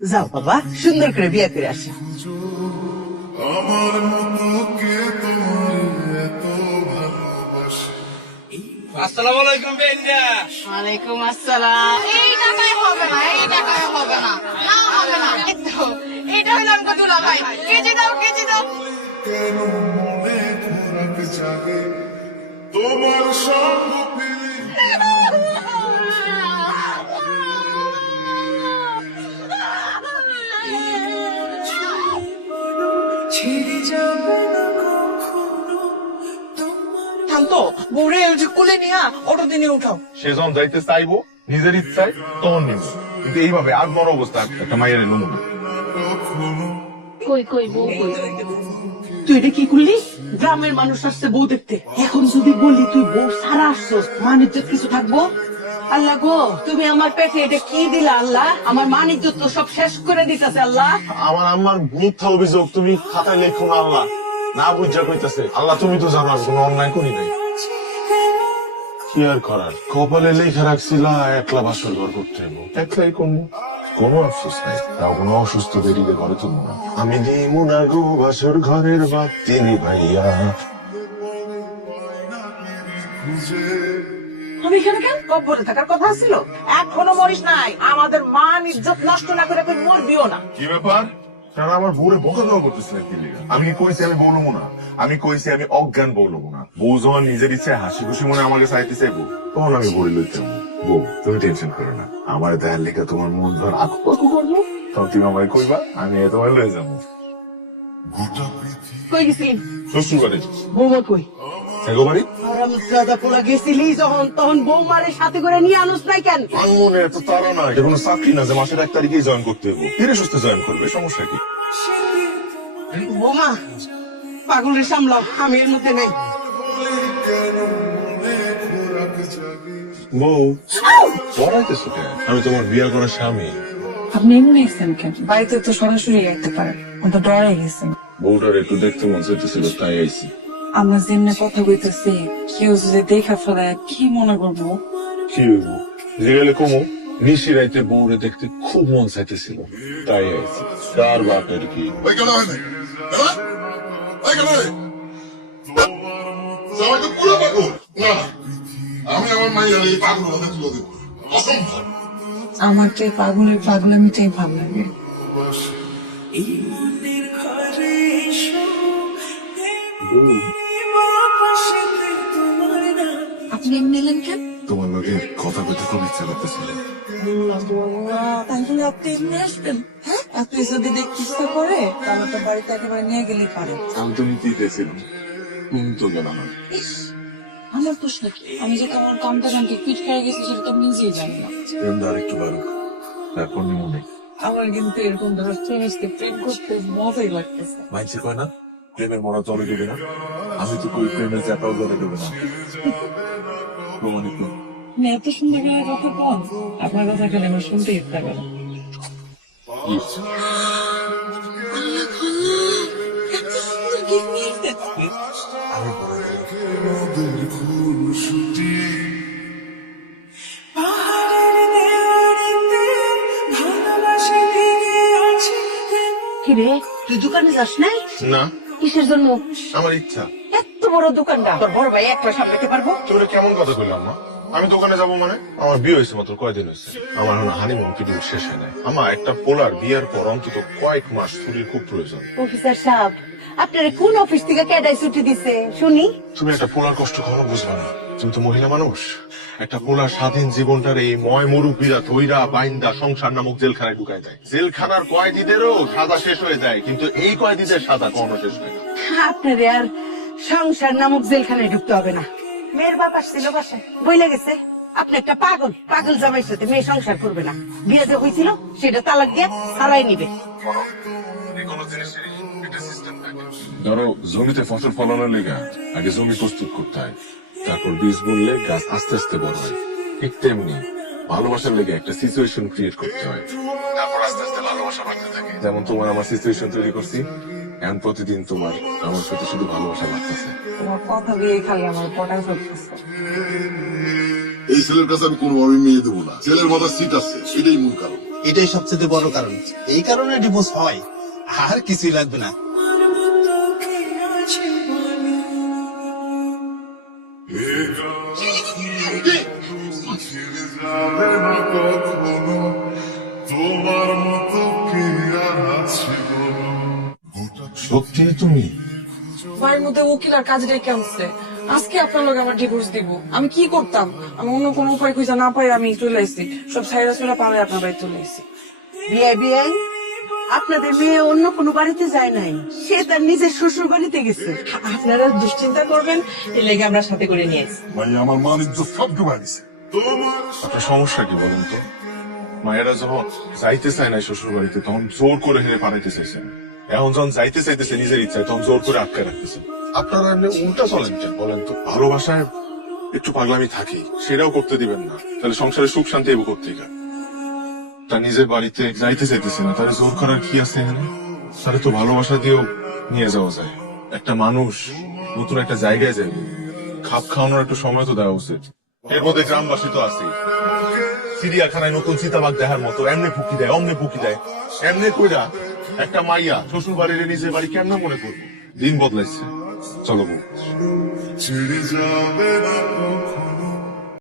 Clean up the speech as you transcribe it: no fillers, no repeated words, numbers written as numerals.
যাও বাবা, সুন্দর করে বিয়ে করে আসো। আসসালামু আলাইকুম বেন্ডা। ওয়ালাইকুম আসসালাম। এই টাকায় হবে না, এই টাকায় হবে না, না হবে না। এই তো, এটা হলো আমাকে দুলা ভাই। কেজি দাও, কেজি দাও। কেন মনে খোরাক জাগে তোমার সঙ্গ পেলে থামতো বউরে কুলে নিয়া অটো দিনে উঠাও। সে যখন যাইতে চাইবো নিজের ইচ্ছায় তখন নিব, কিন্তু এইভাবে আর বড় অবস্থা একটা মাইয়ারে নেবো না। কই কই বউ কই? তুই এটা কি করলি? গ্রামের মানুষ আসছে বউ দেখতে, এখন যদি বলি তুই বউ সারা আসছস, মান ইজ্জত কিছু থাকবো? আল্লাহ গো, তুমি আমার পেটে এটা কি দিলা আল্লাহ? আমার মান ইজ্জত তো সব শেষ করে দিতেছে আল্লাহ। আমার আম্মার মিথ্যা অভিযোগ তুমি খাতায় লেখো না, আল্লাহ না বুঝা কইতাছে। আল্লাহ তুমি তো জানো আমি কোনো অন্যায় করি নাই। কি আর করার, কপালে লেখা রাখছিল একলা বাসর ঘর করতে হইব, একলাই করবো, কোনো আফসোস নাই। তাও কোনো অসুস্থ বেরিয়ে ঘরে তুলবো না। আমি দিমু না গো বাসর ঘরের বাতি ভাইয়া। আমি এখানে কেন? কবরে থাকার কথা ছিল, এখনো মরিস নাই। আমাদের মান ইজ্জত নষ্ট না করে তুই মরবিও না। কি ব্যাপার? তারা আমার বউরে বকাঝকা করতেছিলেন কি লিগা? আমি কি কইছি আমি বলবো না? আমি কইছি আমি অজ্ঞান বলবো না। বউ যখন নিজের ইচ্ছায় হাসি খুশি মনে আমাকে চাইতে চাইবো, তখন আমি বলে লইতাম বউ তুমি টেনশন করো না, আমার দেয়ার লেখা তোমার মন ধর আকু পাকু করবো, তখন তুমি আমায় কইবা, আমি তোমায় লয়ে যাবো। কই গেছিলি? শ্বশুর বাড়ি। বৌমা কই? এগোবাড়ি হারামজাদা পোলা গেছিলি যখন, তখন বৌমারে সাথে করে নিয়ে আনোস নাই কেন? মনে এত তারা না, এটা কোনো চাকরি না যে মাসের 1 তারিখেই জয়েন করতে হবে। ধীরে সুস্থে জয়েন করবে, সমস্যা কি? বৌমা, পাগলের সামলাও, আমি এর মধ্যে নাই। বউ পড়াইতেছো কেন? আমি তোমার বিয়া করার স্বামী। আপনি এমনি এসেছেন কেন? বাড়িতে তো সরাসরি আসতে পারেন, আমি তো ডরে গেছেন। বউটার একটু দেখতে মন চাইতেছিল, তাই আইছি। আমরা যেমনি কথা কইতেছি, কেউ যদি দেখা ফেলায় কি মনে করবো? কি হইব? জিগালে কমো নিশি রাইতে বউরে দেখতে খুব মন চাইতেছিল, তাই আইছি। কার বাপের কি? ওই কেন হয় নাই? হ্যাঁ? ওই কেন হয়? সবাই তো পুরো পাগল। না, আমি আমার মাইয়ার এই পাগল হাতে তুলে দেবো, অসম্ভব। আমার তো এই পাগলের পাগলামিটাই ভালো লাগে। আপনি এমনি এলেন কেন? তোমার লোকে কথা বলতে খুব ইচ্ছা করতেছিল। তাহলে আপনি এমনি আসবেন? হ্যাঁ, আপনি যদি দেখতে ইচ্ছা করে তাহলে তো বাড়িতে একেবারে নিয়ে গেলে পারে। আমি তো নিতেই চেয়েছিলাম, তুমি তো গেল না। ইস, আমার প্রশ্ন কি? আমি যে কেমন কামটা কামকে পিট খেয়ে গেছি সেটা তো আমি নিজেই জানি না। আর একটু বারো, তারপর নিমনে। আমার কিন্তু এরকম ধরো প্রেম করতে মজাই লাগতেছে। মাইনসে কয় না প্রেমের মরা জলে দেবে না, আমি তো কই প্রেমের চ্যাপাও জলে দেবে না। প্রমাণিত। আপনি এত সুন্দর করে কথা বল, আপনার কথা খেলে আমার শুনতে ইচ্ছা করে। এত সুন্দর gift নিয়ে এসেছে। আমি বলে কিরে, তুই দোকানে যাস নাই? না, কিসের জন্য? আমার ইচ্ছা। এত বড় দোকানটা তোর বড় ভাই একলা সামলাতে পারবো? তোরা কেমন কথা কইলাম মা? আমি দোকানে যাবো মানে? আমার বিয়ে হয়েছে মাত্র কয়দিন হয়েছে, আমার এখন হানিমুন পিরিয়ড শেষ হয় নাই। আমার একটা পোলার বিয়ের পর অন্তত কয়েক মাস ছুটির খুব প্রয়োজন। অফিসার সাহেব, আপনারা কোন অফিস থেকে কেডাই ছুটি দিছে শুনি? তুমি একটা পোলার কষ্ট কখনো বুঝবা না, তুমি তো মহিলা মানুষ। একটা পোলার স্বাধীন জীবনটার এই ময় মুরুব্বীরা ধৈরা বাইন্দা সংসার নামক জেলখানায় ঢুকায় দেয়। জেলখানার কয়েদিদেরও সাজা শেষ হয়ে যায়, কিন্তু এই কয়েদিদের সাজা কখনো শেষ হয় না। আপনারে আর সংসার নামক জেলখানায় ঢুকতে হবে না। মেয়ের বাপ আসছিল বাসায়, বইলে গেছে আপনি একটা পাগল, পাগল জামাইয়ের সাথে মেয়ে সংসার করবে না। বিয়ে যে হয়েছিল সেটা তালাক দিয়ে সারাই নিবে। ধরো জমিতে ফসল ফলানোর লেগে আগে জমি প্রস্তুত করতে হয়, তারপর বীজ বুনলে গাছ আস্তে আস্তে বড় হয়। ঠিক তেমনি ভালোবাসার লেগে একটা সিচুয়েশন ক্রিয়েট করতে হয়, তারপর আস্তে আস্তে ভালোবাসা বাড়তে থাকে। যেমন তোমার আমার সিচুয়েশন তৈরি করছি, এখন প্রতিদিন তোমার আমার সাথে শুধু ভালোবাসা বাড়তেছে। তোমার কথা দিয়ে খালি আমার পটাই ফেলতেছে। এই ছেলের কাছে আমি কোনোভাবে মেয়ে দেবো না, ছেলের মাথা সিট আছে, সেটাই মূল কারণ। এটাই সবচেয়ে বড় কারণ। এই কারণে ডিভোর্স হয়, আর কিছুই লাগবে না। তোমার মতো কি আর আছে বলো? সত্যি তুমি? বাড়ির মধ্যে উকিল আর কাজ রেখে আনছে, আজকে আপনার লোক আমার ডিভোর্স দিব। আমি কি করতাম? আমি অন্য কোনো উপায় খুঁজে না পাই আমি চলে আসছি, সব সাইরা সুরা পালে আপনার বাড়ি চলে আসছি। বিয়ে আপনাদের মেয়ে অন্য কোনো বাড়িতে যায় নাই, সে তার নিজের শ্বশুর বাড়িতে গেছে। আপনারা দুশ্চিন্তা করবেন এর লেগে আমরা সাথে করে নিয়ে আসছি। ভাই আমার মান ইজ্জত সব ডুবাই দিছে। আপনার সমস্যা কি বলুন তো? মায়েরা যখন যাইতে চায় না শ্বশুর বাড়িতে তখন জোর করে হেরে পাঠাইতে চাইছেন, এখন যখন যাইতে চাইতেছে নিজের ইচ্ছায় তখন জোর করে আটকে রাখতেছে। আপনারা এমনি উল্টা চলেন কেন বলেন তো? ভালোবাসায় একটু পাগলামি থাকি, সেটাও করতে দিবেন না, তাহলে সংসারে সুখ শান্তি এবো করতেই তার নিজের বাড়িতে যাইতে চাইতেছে না, তাহলে জোর করার কি আছে এখানে? তাহলে তো ভালোবাসা দিয়েও নিয়ে যাওয়া যায়। একটা মানুষ নতুন একটা জায়গায় যাবে, খাপ খাওয়ানোর একটু সময় তো দেওয়া উচিত। এর মধ্যে গ্রামবাসী তো আছে, চিড়িয়াখানায় নতুন চিতাবাঘ দেখার মতো এমনি ফুকি দেয় অমনি ফুকি দেয়, এমনি কইরা একটা মাইয়া শ্বশুর বাড়ির নিজের বাড়ি কেমন মনে করবো? দিন বদলাইছে, চলো বউ। ছেড়ে যাবে না কখনো।